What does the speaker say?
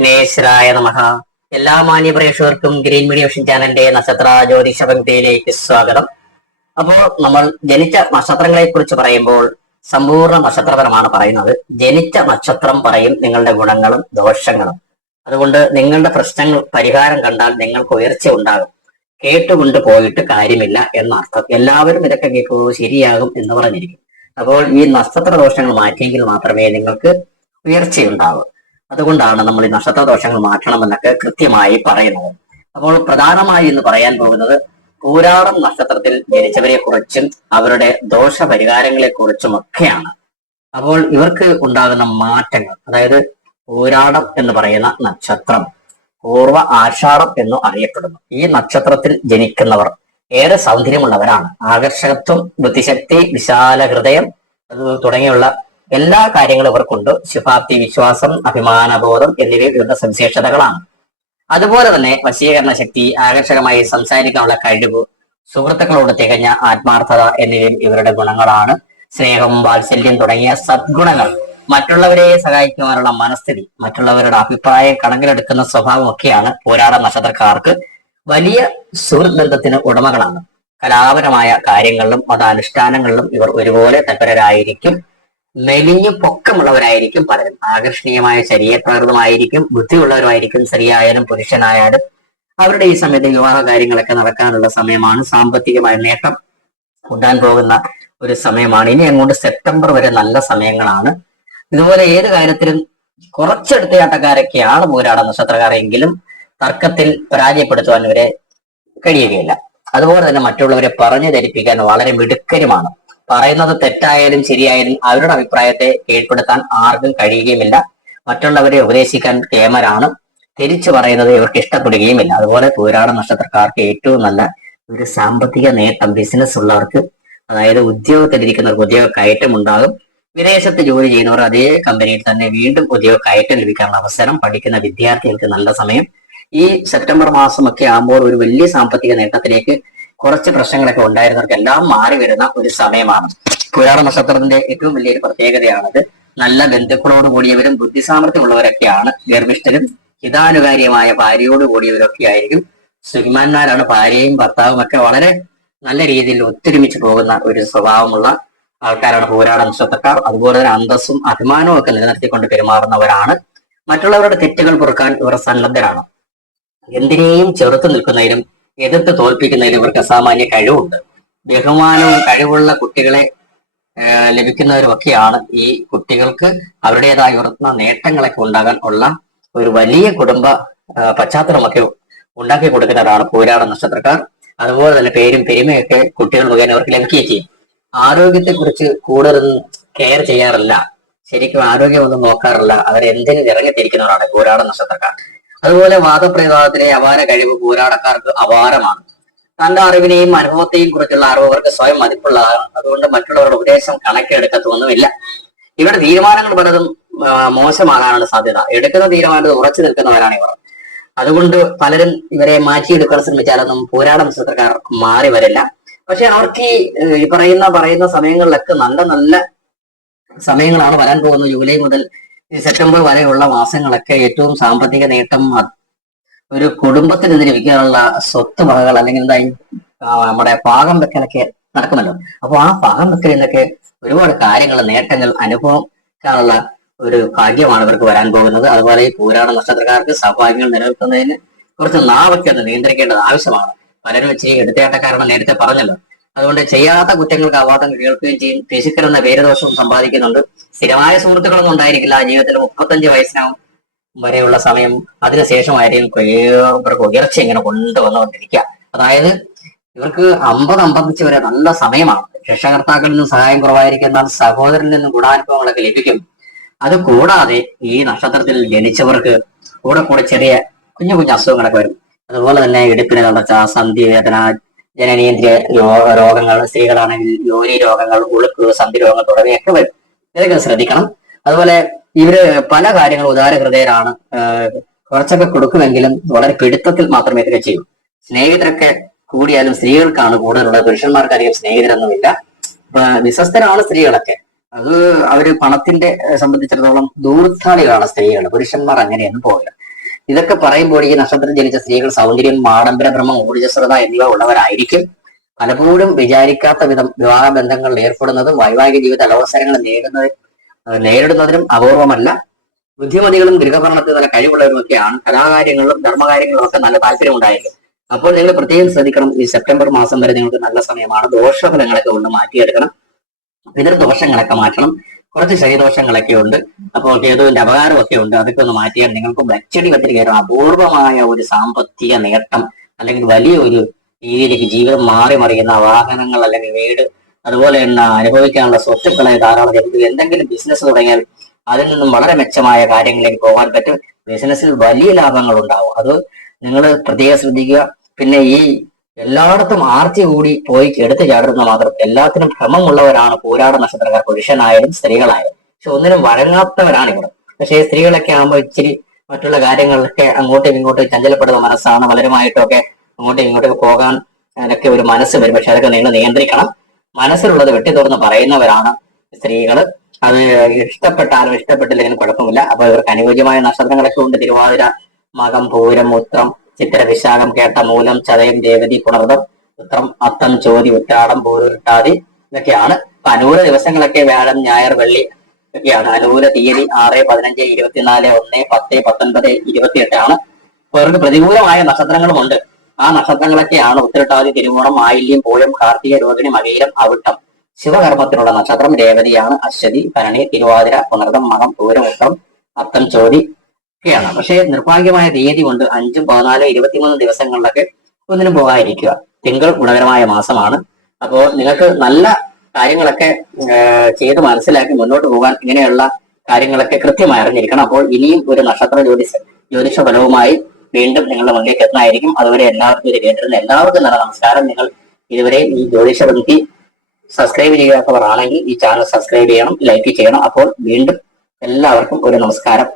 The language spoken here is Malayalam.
വിഘ്നേശ്വരായ നമഹ എല്ലാ മാന്യ പ്രേക്ഷകർക്കും ഗ്രീൻ മീഡിയ വിഷൻ ചാനലിന്റെ നക്ഷത്ര ജ്യോതിഷ പങ്ക്തിയിലേക്ക് സ്വാഗതം. അപ്പോൾ നമ്മൾ ജനിച്ച നക്ഷത്രങ്ങളെ കുറിച്ച് പറയുമ്പോൾ സമ്പൂർണ നക്ഷത്രപരമാണ് പറയുന്നത്. ജനിച്ച നക്ഷത്രം പറയും നിങ്ങളുടെ ഗുണങ്ങളും ദോഷങ്ങളും. അതുകൊണ്ട് നിങ്ങളുടെ പ്രശ്നങ്ങൾ പരിഹാരം കണ്ടാൽ നിങ്ങൾക്ക് ഉയർച്ച ഉണ്ടാകും. കേട്ടുകൊണ്ട് പോയിട്ട് കാര്യമില്ല എന്നർത്ഥം. എല്ലാവരും ഇതൊക്കെ കേൾക്കുമ്പോൾ ശരിയാകും എന്ന് പറഞ്ഞിരിക്കും. അപ്പോൾ ഈ നക്ഷത്ര ദോഷങ്ങൾ മാറ്റിയെങ്കിൽ മാത്രമേ നിങ്ങൾക്ക് ഉയർച്ചയുണ്ടാവൂ. അതുകൊണ്ടാണ് നമ്മൾ ഈ നക്ഷത്ര ദോഷങ്ങൾ മാറ്റണമെന്നൊക്കെ കൃത്യമായി പറയുന്നത്. അപ്പോൾ പ്രധാനമായി ഇന്ന് പറയാൻ പോകുന്നത് പൂരാടം നക്ഷത്രത്തിൽ ജനിച്ചവരെ കുറിച്ചും അവരുടെ ദോഷ പരിഹാരങ്ങളെ കുറിച്ചും ഒക്കെയാണ് അപ്പോൾ ഇവർക്ക് ഉണ്ടാകുന്ന മാറ്റങ്ങൾ അതായത് പൂരാടം എന്ന് പറയുന്ന നക്ഷത്രം പൂർവ ആഷാഢം എന്നു അറിയപ്പെടുന്നു. ഈ നക്ഷത്രത്തിൽ ജനിക്കുന്നവർ ഏറെ സൗന്ദര്യമുള്ളവരാണ്. ആകർഷകത്വം ബുദ്ധിശക്തി വിശാല ഹൃദയം തുടങ്ങിയുള്ള എല്ലാ കാര്യങ്ങളും ഇവർക്കുണ്ട്. ശുഭാപ്തി വിശ്വാസം അഭിമാനബോധം എന്നിവ ഇവരുടെ സവിശേഷതകളാണ്. അതുപോലെ തന്നെ വശീകരണ ശക്തി ആകർഷകമായി സംസാരിക്കാനുള്ള കഴിവ് സുഹൃത്തുക്കളോട് തികഞ്ഞ ആത്മാർത്ഥത എന്നിവയും ഇവരുടെ ഗുണങ്ങളാണ്. സ്നേഹം വാത്സല്യം തുടങ്ങിയ സദ്ഗുണങ്ങൾ മറ്റുള്ളവരെ സഹായിക്കുവാനുള്ള മനസ്ഥിതി മറ്റുള്ളവരുടെ അഭിപ്രായം കണക്കിലെടുക്കുന്ന സ്വഭാവം ഒക്കെയാണ് പോരാട നക്ഷത്രക്കാർക്ക് വലിയ സുഹൃത്ത് ബന്ധത്തിന് ഉടമകളാണ്. കലാപരമായ കാര്യങ്ങളിലും മതാനുഷ്ഠാനങ്ങളിലും ഇവർ ഒരുപോലെ തൽപരരായിരിക്കും. മെലിഞ്ഞു പൊക്കമുള്ളവരായിരിക്കും പലരും. ആകർഷണീയമായ ശരീരപ്രകൃതമായിരിക്കും ബുദ്ധിയുള്ളവരുമായിരിക്കും സ്ത്രീയായാലും പുരുഷനായാലും. അവരുടെ ഈ സമയത്ത് വിവാഹ കാര്യങ്ങളൊക്കെ നടക്കാനുള്ള സമയമാണ്. സാമ്പത്തികമായ നേട്ടം ഉണ്ടാൻ പോകുന്ന ഒരു സമയമാണ്. ഇനി അങ്ങോട്ട് സെപ്റ്റംബർ വരെ നല്ല സമയങ്ങളാണ്. ഇതുപോലെ ഏത് കാര്യത്തിലും കുറച്ചെടുത്തയാട്ടക്കാരൊക്കെയാണ് പോരാട നക്ഷത്രക്കാരെങ്കിലും തർക്കത്തിൽ പരാജയപ്പെടുത്തുവാൻ ഇവരെ കഴിയുകയില്ല. അതുപോലെ തന്നെ മറ്റുള്ളവരെ പറഞ്ഞു ധരിപ്പിക്കാൻ വളരെ മിടുക്കരുമാണ്. പറയുന്നത് തെറ്റായാലും ശരിയായാലും അവരുടെ അഭിപ്രായത്തെ കീഴ്പ്പെടുത്താൻ ആർക്കും കഴിയുകയുമില്ല. മറ്റുള്ളവരെ ഉപദേശിക്കാൻ കേമരാണ് തിരിച്ചു പറയുന്നത് ഇവർക്ക് ഇഷ്ടപ്പെടുകയുമില്ല. അതുപോലെ പൂരാട നക്ഷത്രക്കാർക്ക് ഏറ്റവും നല്ല ഒരു സാമ്പത്തിക നേട്ടം ബിസിനസ് ഉള്ളവർക്ക് അതായത് ഉദ്യോഗത്തിലിരിക്കുന്നവർക്ക് ഉദ്യോഗ കയറ്റം ഉണ്ടാകും. വിദേശത്ത് ജോലി ചെയ്യുന്നവർ അതേ കമ്പനിയിൽ തന്നെ വീണ്ടും ഉദ്യോഗ കയറ്റം ലഭിക്കാനുള്ള അവസരം പഠിക്കുന്ന വിദ്യാർത്ഥികൾക്ക് നല്ല സമയം. ഈ സെപ്റ്റംബർ മാസമൊക്കെ ആകുമ്പോൾ ഒരു വലിയ സാമ്പത്തിക നേട്ടത്തിലേക്ക് കുറച്ച് പ്രശ്നങ്ങളൊക്കെ ഉണ്ടായിരുന്നവർക്ക് എല്ലാം മാറി വരുന്ന ഒരു സമയമാണ്. പുരാണ നക്ഷത്രത്തിന്റെ ഏറ്റവും വലിയൊരു പ്രത്യേകതയാണത്. നല്ല ബന്ധുക്കളോട് കൂടിയവരും ബുദ്ധിസാമർഥ്യമുള്ളവരൊക്കെയാണ് ഗർഭിഷ്ഠരും. ഹിതാനുകാര്യമായ ഭാര്യയോട് കൂടിയവരൊക്കെ ആയിരിക്കും. ശ്രീമാന്മാരാണ് ഭാര്യയും ഭർത്താവും ഒക്കെ വളരെ നല്ല രീതിയിൽ ഒത്തൊരുമിച്ച് പോകുന്ന ഒരു സ്വഭാവമുള്ള ആൾക്കാരാണ് പോരാട നക്ഷത്രക്കാർ. അതുപോലെ തന്നെ അന്തസ്സും അഭിമാനവും ഒക്കെ നിലനിർത്തിക്കൊണ്ട് പെരുമാറുന്നവരാണ്. മറ്റുള്ളവരുടെ തെറ്റുകൾ പൊറുക്കാൻ ഇവർ സന്നദ്ധരാണ്. എന്തിനേയും ചെറുത്തു നിൽക്കുന്നതിനും എതിർത്ത് തോൽപ്പിക്കുന്നതിൽ ഇവർക്ക് അസാമാന്യ കഴിവുണ്ട്. ബഹുമാനവും കഴിവുള്ള കുട്ടികളെ ലഭിക്കുന്നവരുമൊക്കെയാണ് ഈ കുട്ടികൾക്ക് അവരുടേതായ ഉയർത്തുന്ന നേട്ടങ്ങളൊക്കെ ഉണ്ടാകാൻ ഉള്ള ഒരു വലിയ കുടുംബ പശ്ചാത്തലമൊക്കെ ഉണ്ടാക്കി കൊടുക്കുന്നവരാണ് പോരാട നക്ഷത്രക്കാർ. അതുപോലെ തന്നെ പേരും പെരുമയൊക്കെ കുട്ടികൾ മുഖേന അവർക്ക് ലഭിക്കുകയും ചെയ്യും. ആരോഗ്യത്തെക്കുറിച്ച് കൂടുതൽ കെയർ ചെയ്യാറില്ല. ശരിക്കും ആരോഗ്യമൊന്നും നോക്കാറില്ല. അവരെന്തിനും ഇറങ്ങിത്തിരിക്കുന്നവരാണ് പോരാട നക്ഷത്രക്കാർ. അതുപോലെ വാദപ്രതിവാദത്തിലെ അപാര കഴിവ് പോരാടക്കാർക്ക് അപാരമാണ്. തന്റെ അറിവിനെയും അനുഭവത്തെയും കുറിച്ചുള്ള അറിവ് അവർക്ക് സ്വയം മതിപ്പുള്ളതാണ്. അതുകൊണ്ട് മറ്റുള്ളവരുടെ ഉപദേശം കണക്കിലെടുക്കത്തൊന്നുമില്ല. ഇവരുടെ തീരുമാനങ്ങൾ പലതും മോശമാകാനുള്ള സാധ്യത. എടുക്കുന്ന തീരുമാനത്തിൽ ഉറച്ചു നിൽക്കുന്നവരാണ് ഇവർ. അതുകൊണ്ട് പലരും ഇവരെ മാറ്റിയെടുക്കാൻ ശ്രമിച്ചാലൊന്നും പോരാട നക്ഷത്രക്കാർ മാറി വരില്ല. പക്ഷെ അവർക്ക് ഈ പറയുന്ന പറയുന്ന സമയങ്ങളിലൊക്കെ നല്ല നല്ല സമയങ്ങളാണ് വരാൻ പോകുന്നത്. ജൂലൈ മുതൽ സെപ്റ്റംബർ വരെയുള്ള മാസങ്ങളൊക്കെ ഏറ്റവും സാമ്പത്തിക നേട്ടം ഒരു കുടുംബത്തിന് ലഭിക്കാനുള്ള സ്വത്ത് വകകൾ അല്ലെങ്കിൽ എന്താ നമ്മുടെ പാകം വെക്കലൊക്കെ നടക്കുമല്ലോ അപ്പൊ ആ പാകം വെക്കലിൽ നിന്നൊക്കെ ഒരുപാട് കാര്യങ്ങൾ നേട്ടങ്ങൾ അനുഭവിക്കാനുള്ള ഒരു ഭാഗ്യമാണ് ഇവർക്ക് വരാൻ പോകുന്നത്. അതുപോലെ ഈ പൂരാണ നക്ഷത്രക്കാർക്ക് സൗഭാഗ്യങ്ങൾ നിലനിർത്തുന്നതിന് കുറച്ച് നാവൊക്കെ ഒന്ന് നിയന്ത്രിക്കേണ്ടത് ആവശ്യമാണ്. പലരും വെച്ച് എടുത്തേട്ടക്കാരണം നേരത്തെ പറഞ്ഞല്ലോ. അതുകൊണ്ട് ചെയ്യാത്ത കുറ്റങ്ങൾക്ക് അവാദം കേൾക്കുകയും ചെയ്യും. പിശുക്കൽ എന്ന പേരുദോഷവും സമ്പാദിക്കുന്നുണ്ട്. സ്ഥിരമായ സുഹൃത്തുക്കളൊന്നും ഉണ്ടായിരിക്കില്ല. ജീവിതത്തിൽ മുപ്പത്തഞ്ച് വയസ്സിനാവും വരെയുള്ള സമയം അതിനുശേഷമായിരിക്കും ഇവർക്ക് ഉയർച്ച ഇങ്ങനെ കൊണ്ടുവന്നുകൊണ്ടിരിക്കുക. അതായത് ഇവർക്ക് അമ്പത് അമ്പത്തഞ്ച് വരെ നല്ല സമയമാണ്. രക്ഷകർത്താക്കളിൽ നിന്ന് സഹായം കുറവായിരിക്കും എന്നാൽ സഹോദരനിൽ നിന്ന് ഗുണാനുഭവങ്ങളൊക്കെ ലഭിക്കും. അത് കൂടാതെ ഈ നക്ഷത്രത്തിൽ ജനിച്ചവർക്ക് കൂടെ കൂടെ ചെറിയ കുഞ്ഞു കുഞ്ഞു അസുഖങ്ങളൊക്കെ വരും. അതുപോലെ തന്നെ ഇടുപ്പിന് തളർച്ച സന്ധിവേദന ജനനേന്ദ്രിയ രോഗങ്ങൾ സ്ത്രീകളാണെങ്കിൽ യോനി രോഗങ്ങൾ ഉളുക്ക് സന്ധി രോഗങ്ങൾ തുടങ്ങിയൊക്കെ വരും. ഇതൊക്കെ ശ്രദ്ധിക്കണം. അതുപോലെ ഇവർ പല കാര്യങ്ങളും ഉദാര ഹൃദയരാണ് കുറച്ചൊക്കെ കൊടുക്കുമെങ്കിലും വളരെ പിടുത്തത്തിൽ മാത്രമേ ഇതൊക്കെ ചെയ്യൂ. സ്നേഹിതരൊക്കെ കൂടിയാലും സ്ത്രീകൾക്കാണ് കൂടുതലുള്ളത്. പുരുഷന്മാർക്ക് അധികം സ്നേഹിതരൊന്നുമില്ല വിശ്വസ്തരാണ് സ്ത്രീകളൊക്കെ. അത് അവർ പണത്തിന്റെ സംബന്ധിച്ചിടത്തോളം ദൂർത്താളികളാണ് സ്ത്രീകൾ പുരുഷന്മാർ അങ്ങനെയൊന്നും പോകില്ല ഇതൊക്കെ പറയുമ്പോൾ ഈ നക്ഷത്രത്തിൽ ജനിച്ച സ്ത്രീകൾ സൗന്ദര്യം ആഡംബര ഭ്രമം ഊർജസ്വത എന്നിവ ഉള്ളവരായിരിക്കും. പലപ്പോഴും വിചാരിക്കാത്ത വിധം വിവാഹ ബന്ധങ്ങളിൽ ഏർപ്പെടുന്നതും വൈവാഹിക ജീവിത അവസരങ്ങൾ നേടുന്നത് നേരിടുന്നതിനും അപൂർവമല്ല. ബുദ്ധിമതികളും ഗൃഹഭരണത്തിൽ നല്ല കഴിവുള്ളവരുമൊക്കെയാണ് കലാകാര്യങ്ങളിലും ധർമ്മകാര്യങ്ങളിലും ഒക്കെ നല്ല താല്പര്യം ഉണ്ടായിരിക്കും അപ്പോൾ നിങ്ങൾ പ്രത്യേകം ശ്രദ്ധിക്കണം. ഈ സെപ്റ്റംബർ മാസം വരെ നിങ്ങൾക്ക് നല്ല സമയമാണ്. ദോഷഫലങ്ങളൊക്കെ ഒന്ന് മാറ്റിയെടുക്കണം. പിതൃദോഷങ്ങളൊക്കെ മാറ്റണം. കുറച്ച് ശരീരദോഷങ്ങളൊക്കെ ഉണ്ട്. അപ്പോൾ കേതുവിന്റെ അപകാരമൊക്കെ ഉണ്ട്. അതൊക്കെ ഒന്ന് മാറ്റിയാൽ നിങ്ങൾക്ക് ബ്ലച്ചടി വെച്ചടി കയറും. അപൂർവമായ ഒരു സാമ്പത്തിക നേട്ടം അല്ലെങ്കിൽ വലിയ ഒരു രീതിയിലേക്ക് ജീവിതം മാറി മറിയുന്ന വാഹനങ്ങൾ അല്ലെങ്കിൽ വീട് അതുപോലെ തന്നെ അനുഭവിക്കാനുള്ള സ്വത്തുക്കളെ ധാരാളം ലഭിക്കുക എന്തെങ്കിലും ബിസിനസ് തുടങ്ങിയാൽ അതിൽ നിന്നും വളരെ മെച്ചമായ കാര്യങ്ങളിലേക്ക് പോകാൻ പറ്റും. ബിസിനസ്സിൽ വലിയ ലാഭങ്ങൾ ഉണ്ടാവും. അത് നിങ്ങൾ പ്രത്യേകം ശ്രദ്ധിക്കുക. പിന്നെ ഈ എല്ലായിടത്തും ആർത്തി കൂടി പോയി എടുത്തു ചാടുന്ന മാത്രം എല്ലാത്തിനും ഭ്രമമുള്ളവരാണ് പോരാട നക്ഷത്രക്കാർ പുരുഷനായാലും സ്ത്രീകളായാലും. പക്ഷെ ഒന്നിനും വഴങ്ങാത്തവരാണ് ഇവർ പക്ഷേ സ്ത്രീകളൊക്കെ ആകുമ്പോൾ ഇച്ചിരി മറ്റുള്ള കാര്യങ്ങളിലൊക്കെ അങ്ങോട്ടും ഇങ്ങോട്ടും ചഞ്ചലപ്പെടുന്ന മനസ്സാണ്. പലരുമായിട്ടൊക്കെ അങ്ങോട്ടും ഇങ്ങോട്ടും പോകാൻ അതിനൊക്കെ ഒരു മനസ്സ് വരും. പക്ഷെ അതൊക്കെ നിങ്ങൾ നിയന്ത്രിക്കണം. മനസ്സിലുള്ളത് വെട്ടി തുറന്ന് പറയുന്നവരാണ് സ്ത്രീകൾ അത് ഇഷ്ടപ്പെട്ടാലും ഇഷ്ടപ്പെട്ടില്ലെങ്കിലും കുഴപ്പമില്ല. അപ്പൊ ഇവർക്ക് അനുയോജ്യമായ നക്ഷത്രങ്ങളൊക്കെ ഉണ്ട്. തിരുവാതിര മകം പൂരം ഉത്രം ചിത്ര വിശാഖം കേട്ട മൂലം ചതയം ദേവതി പുണർദം ഉത്രം അത്തം ചോതി ഉത്രാടം പൂരുട്ടാതി ഇതൊക്കെയാണ് അനൂല ദിവസങ്ങളൊക്കെ വ്യാഴം ഞായർ വെള്ളി ഒക്കെയാണ്. അനുകൂല തീയതി ആറ് പതിനഞ്ച് ഇരുപത്തിനാല് ഒന്ന് പത്ത് പത്തൊൻപത് ഇരുപത്തിയെട്ടാണ്. ആണ് വേറൊരു പ്രതികൂലമായ നക്ഷത്രങ്ങളുമുണ്ട് ആ നക്ഷത്രങ്ങളൊക്കെയാണ് ഉത്തരട്ടാതി തിരുവോണം ആയില്യം പൂഴം കാർത്തിക രോഹിണി മകീരം അവിട്ടം. ശിവകർമ്മത്തിനുള്ള നക്ഷത്രം രേവതിയാണ് അശ്വതി ഭരണി തിരുവാതിര പുണർദം മകം പൂരം ഉത്രം അത്തം ചോതി ഒക്കെയാണ്. പക്ഷേ നിർഭാഗ്യമായ തീയതി കൊണ്ട് അഞ്ചും പതിനാലും ഇരുപത്തിമൂന്ന് ദിവസങ്ങളിലൊക്കെ ഒന്നിനും പോകാതിരിക്കുക. തിങ്കൾ ഗുണകരമായ മാസമാണ്. അപ്പോൾ നിങ്ങൾക്ക് നല്ല കാര്യങ്ങളൊക്കെ ചെയ്ത് മനസ്സിലാക്കി മുന്നോട്ട് പോകാൻ ഇങ്ങനെയുള്ള കാര്യങ്ങളൊക്കെ കൃത്യമായി അറിഞ്ഞിരിക്കണം. അപ്പോൾ ഇനിയും ഒരു നക്ഷത്ര ജ്യോതിഷ ജ്യോതിഷ ഫലവുമായി വീണ്ടും നിങ്ങളുടെ മുന്നിലേക്ക് എത്തുന്നതായിരിക്കും അതുവരെ എല്ലാവർക്കും ഇത് കേട്ടിരുന്ന എല്ലാവർക്കും നല്ല നമസ്കാരം. നിങ്ങൾ ഇതുവരെ ഈ ജ്യോതിഷ ബന്ധി സബ്സ്ക്രൈബ് ചെയ്യാത്തവർ ആണെങ്കിൽ ഈ ചാനൽ സബ്സ്ക്രൈബ് ചെയ്യണം ലൈക്ക് ചെയ്യണം. അപ്പോൾ വീണ്ടും എല്ലാവർക്കും ഒരു നമസ്കാരം.